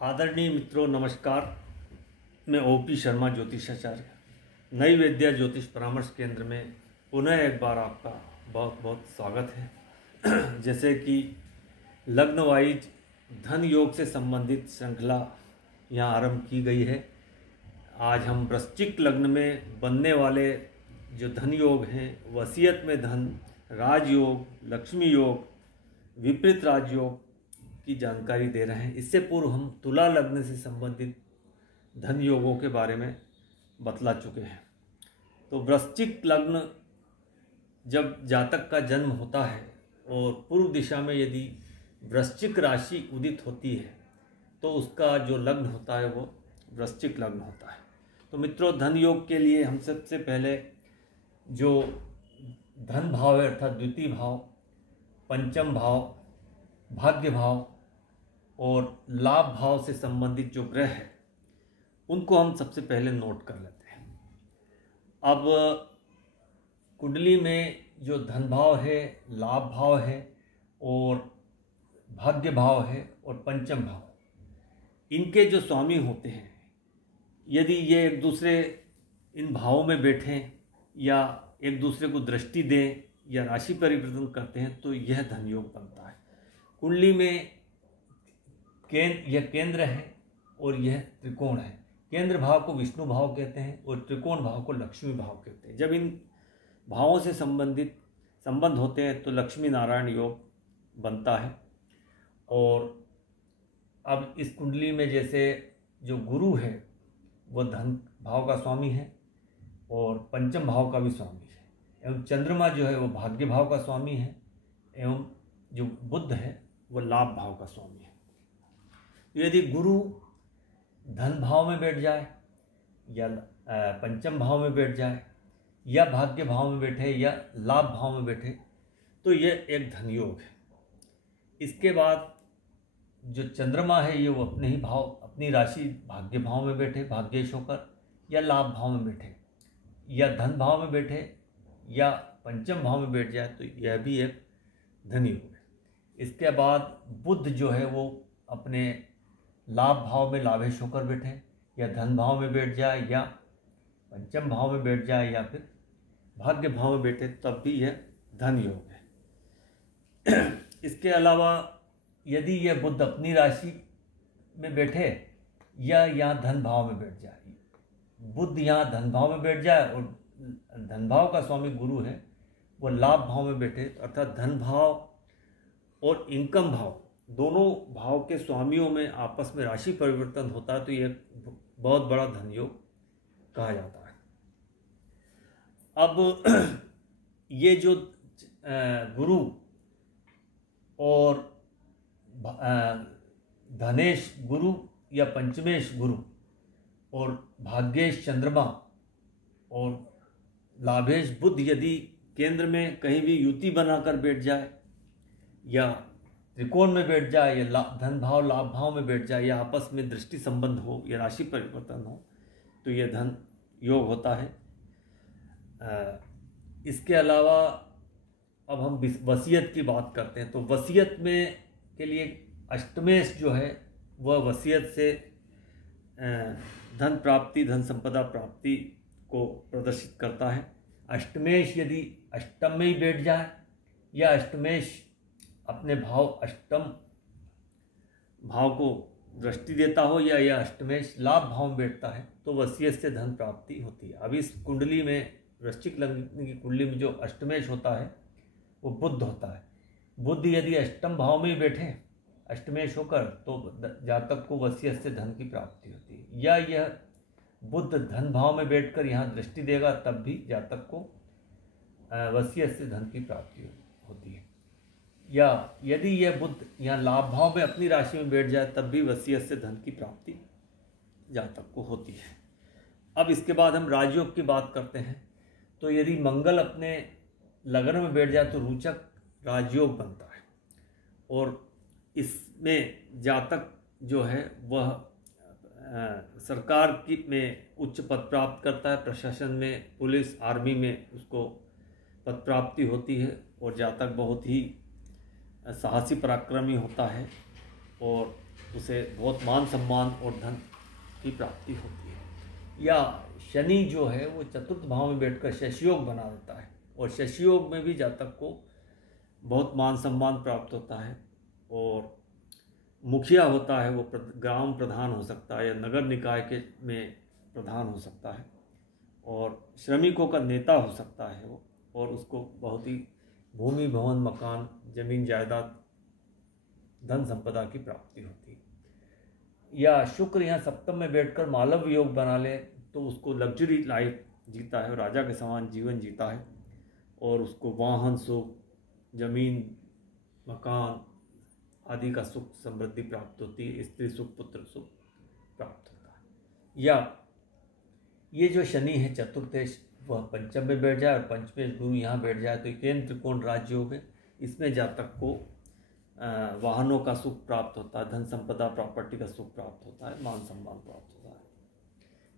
आदरणीय मित्रों, नमस्कार। मैं ओपी शर्मा ज्योतिषाचार्य नई विद्या ज्योतिष परामर्श केंद्र में पुनः एक बार आपका बहुत बहुत स्वागत है। जैसे कि लग्न वाइज धन योग से संबंधित श्रृंखला यहाँ आरंभ की गई है। आज हम वृश्चिक लग्न में बनने वाले जो धन योग हैं, वसीयत में धन, राजयोग, लक्ष्मी योग, विपरीत राजयोग की जानकारी दे रहे हैं। इससे पूर्व हम तुला लग्न से संबंधित धन योगों के बारे में बतला चुके हैं। तो वृश्चिक लग्न जब जातक का जन्म होता है और पूर्व दिशा में यदि वृश्चिक राशि उदित होती है तो उसका जो लग्न होता है वो वृश्चिक लग्न होता है। तो मित्रों, धन योग के लिए हम सबसे पहले जो धन भाव है अर्थात द्वितीय भाव, पंचम भाव, भाग्य भाव और लाभ भाव से संबंधित जो ग्रह है उनको हम सबसे पहले नोट कर लेते हैं। अब कुंडली में जो धन भाव है, लाभ भाव है और भाग्य भाव है और पंचम भाव, इनके जो स्वामी होते हैं, यदि ये एक दूसरे इन भावों में बैठें या एक दूसरे को दृष्टि दें या राशि परिवर्तन करते हैं तो यह धन योग बनता है। कुंडली में यह केंद्र है और यह त्रिकोण है। केंद्र भाव को विष्णु भाव कहते हैं और त्रिकोण भाव को लक्ष्मी भाव कहते हैं। जब इन भावों से संबंध होते हैं तो लक्ष्मी नारायण योग बनता है। और अब इस कुंडली में जैसे जो गुरु है वह धन भाव का स्वामी है और पंचम भाव का भी स्वामी है, एवं चंद्रमा जो है वो भाग्य भाव का स्वामी है, एवं जो बुध है वह लाभ भाव का स्वामी है। यदि गुरु धन भाव में बैठ जाए या पंचम भाव में बैठ जाए या भाग्य भाव में बैठे या लाभ भाव में बैठे तो यह एक धन योग है। इसके बाद जो चंद्रमा है ये वो अपने ही भाव, अपनी राशि भाग्य भाव में बैठे भाग्येश होकर, या लाभ भाव में बैठे या धन भाव में बैठे या पंचम भाव में बैठ जाए तो यह भी एक धन योग है। इसके बाद बुध जो है वो अपने लाभ भाव में लाभेश होकर बैठे या धन भाव में बैठ जाए या पंचम भाव में बैठ जाए या फिर भाग्य भाव में बैठे, तब भी यह धन योग है। इसके अलावा यदि यह बुध अपनी राशि में बैठे या यहाँ धन भाव में बैठ जाए, बुध यहाँ धन भाव में बैठ जाए और धन भाव का स्वामी गुरु है वो लाभ भाव में बैठे, अर्थात धन भाव और इनकम भाव दोनों भाव के स्वामियों में आपस में राशि परिवर्तन होता है तो ये बहुत बड़ा धन योग कहा जाता है। अब ये जो गुरु और धनेश गुरु या पंचमेश गुरु और भाग्येश चंद्रमा और लाभेश बुध यदि केंद्र में कहीं भी युति बनाकर बैठ जाए या त्रिकोण में बैठ जाए या धन भाव लाभ भाव में बैठ जाए या आपस में दृष्टि संबंध हो या राशि परिवर्तन हो तो यह धन योग होता है। इसके अलावा अब हम वसीयत की बात करते हैं। तो वसीयत में के लिए अष्टमेश जो है वह वसीयत से धन प्राप्ति, धन संपदा प्राप्ति को प्रदर्शित करता है। अष्टमेश यदि अष्टम में ही बैठ जाए या अष्टमेश अपने भाव अष्टम भाव को दृष्टि देता हो या यह अष्टमेश लाभ भाव में बैठता है तो वसीयत से धन प्राप्ति होती है। अब इस कुंडली में, वृश्चिक लग्न की कुंडली में जो अष्टमेश होता है वो बुध होता है। बुध यदि अष्टम भाव में ही बैठे अष्टमेश होकर तो जातक को वसीयत से धन की प्राप्ति होती है, या यह बुध धन भाव में बैठकर यहाँ दृष्टि देगा तब भी जातक को वसीयत से धन की प्राप्ति होती है, या यदि यह बुध यहाँ लाभ भाव में अपनी राशि में बैठ जाए तब भी वसीयत से धन की प्राप्ति जातक को होती है। अब इसके बाद हम राजयोग की बात करते हैं। तो यदि मंगल अपने लग्न में बैठ जाए तो रोचक राजयोग बनता है और इसमें जातक जो है वह सरकार की में उच्च पद प्राप्त करता है, प्रशासन में, पुलिस, आर्मी में उसको पद प्राप्ति होती है और जातक बहुत ही साहसी पराक्रमी होता है और उसे बहुत मान सम्मान और धन की प्राप्ति होती है। या शनि जो है वो चतुर्थ भाव में बैठकर शशि योग बना देता है, और शशि योग में भी जातक को बहुत मान सम्मान प्राप्त होता है, और मुखिया होता है वो ग्राम प्रधान हो सकता है या नगर निकाय के में प्रधान हो सकता है, और श्रमिकों का नेता हो सकता है वो, और उसको बहुत ही भूमि भवन मकान जमीन जायदाद धन संपदा की प्राप्ति होती है। या शुक्र यहाँ सप्तम में बैठकर मालव योग बना ले तो उसको लग्जरी लाइफ जीता है और राजा के समान जीवन जीता है, और उसको वाहन सुख जमीन मकान आदि का सुख समृद्धि प्राप्त होती है, स्त्री सुख पुत्र सुख प्राप्त होता है। या ये जो शनि है चतुर्थेश वह पंचम में बैठ जाए और पंचमेश गुरु यहाँ बैठ जाए तो केंद्र त्रिकोण राजयोग है। इसमें जातक को वाहनों का सुख प्राप्त होता है, धन संपदा प्रॉपर्टी का सुख प्राप्त होता है, मान सम्मान प्राप्त होता है।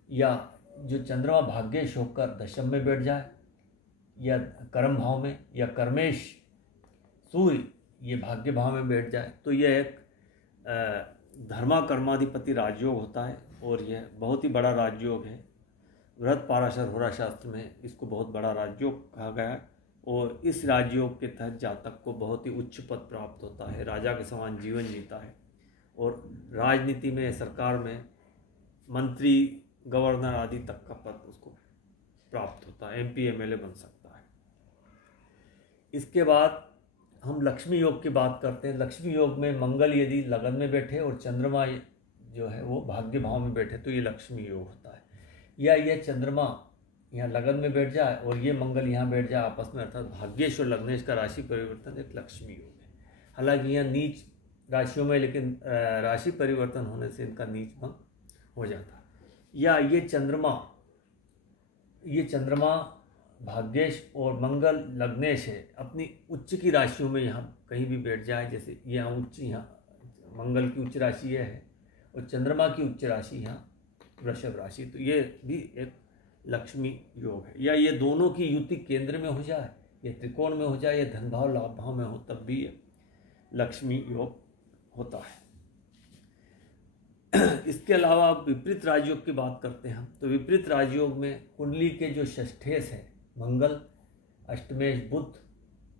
या जो चंद्रमा भाग्येश होकर दशम में बैठ जाए या कर्म भाव में, या कर्मेश सूर्य ये भाग्य भाव में बैठ जाए तो यह एक धर्मा कर्माधिपति राजयोग होता है, और यह बहुत ही बड़ा राजयोग है। बृहद पाराशर होरा शास्त्र में इसको बहुत बड़ा राजयोग कहा गया है, और इस राजयोग के तहत जातक को बहुत ही उच्च पद प्राप्त होता है, राजा के समान जीवन जीता है, और राजनीति में सरकार में मंत्री गवर्नर आदि तक का पद उसको प्राप्त होता है, MP MLA बन सकता है। इसके बाद हम लक्ष्मी योग की बात करते हैं। लक्ष्मी योग में मंगल यदि लगन में बैठे और चंद्रमा जो है वो भाग्य भाव में बैठे तो ये लक्ष्मी योग होता है। या यह चंद्रमा यहाँ लगन में बैठ जाए और ये मंगल यहाँ बैठ जाए आपस में, अर्थात भाग्येश और लग्नेश का राशि परिवर्तन एक लक्ष्मी योग है। हालांकि यहाँ नीच राशियों में, लेकिन राशि परिवर्तन होने से इनका नीच भंग हो जाता है। या ये चंद्रमा भाग्येश और मंगल लग्नेश है, अपनी उच्च की राशियों में यहाँ कहीं भी बैठ जाए, जैसे यहाँ उच्च, यहाँ मंगल की उच्च राशि यह है और चंद्रमा की उच्च राशि यहाँ वृषभ राशि, तो ये भी एक लक्ष्मी योग है। या ये दोनों की युति केंद्र में हो जाए, या त्रिकोण में हो जाए, या धन भाव लाभ भाव में हो, तब भी ये लक्ष्मी योग होता है। इसके अलावा आप विपरीत राजयोग की बात करते हैं तो विपरीत राजयोग में कुंडली के जो षष्ठेश है मंगल, अष्टमेश बुध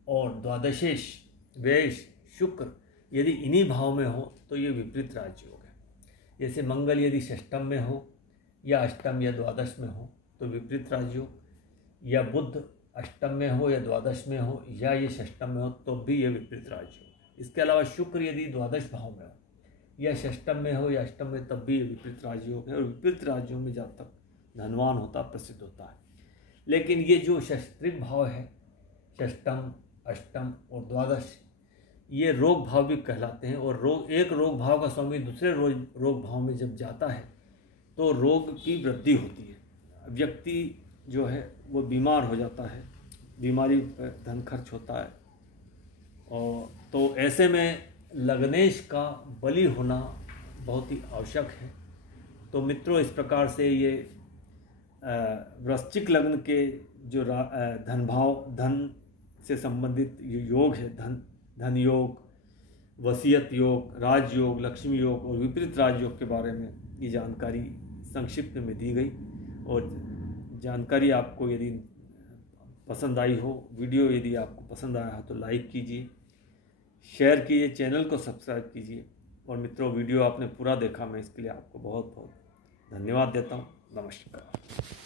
और द्वादशेश वैश शुक्र यदि इन्हीं भाव में हो तो ये विपरीत राजयोग है। जैसे मंगल यदि षष्टम में हो या अष्टम या द्वादश में हो तो विपरीत राजयोग, या बुध अष्टम में हो या द्वादश में हो या ये षष्टम में हो तो भी ये विपरीत राजयोग। इसके अलावा शुक्र यदि द्वादश भाव में हो या षष्टम में हो या अष्टम में तब भी ये विपरीत राजयोग है, और विपरीत राजयोग में जातक धनवान होता प्रसिद्ध होता है। लेकिन ये जो शस्त्रिक भाव है षष्टम अष्टम और द्वादश, ये रोग भाव भी कहलाते हैं, और एक रोग भाव का स्वामी दूसरे रोग भाव में जब जाता है तो रोग की वृद्धि होती है, व्यक्ति जो है वो बीमार हो जाता है, बीमारी पर धन खर्च होता है, और तो ऐसे में लग्नेश का बलि होना बहुत ही आवश्यक है। तो मित्रों, इस प्रकार से ये वृश्चिक लग्न के जो धन भाव, धन से संबंधित योग है, धन योग, वसीयत योग, राजयोग, लक्ष्मी योग और विपरीत राजयोग के बारे में ये जानकारी संक्षिप्त में दी गई। और जानकारी आपको यदि पसंद आई हो, वीडियो यदि आपको पसंद आया हो तो लाइक कीजिए, शेयर कीजिए, चैनल को सब्सक्राइब कीजिए। और मित्रों, वीडियो आपने पूरा देखा, मैं इसके लिए आपको बहुत बहुत धन्यवाद देता हूँ। नमस्कार।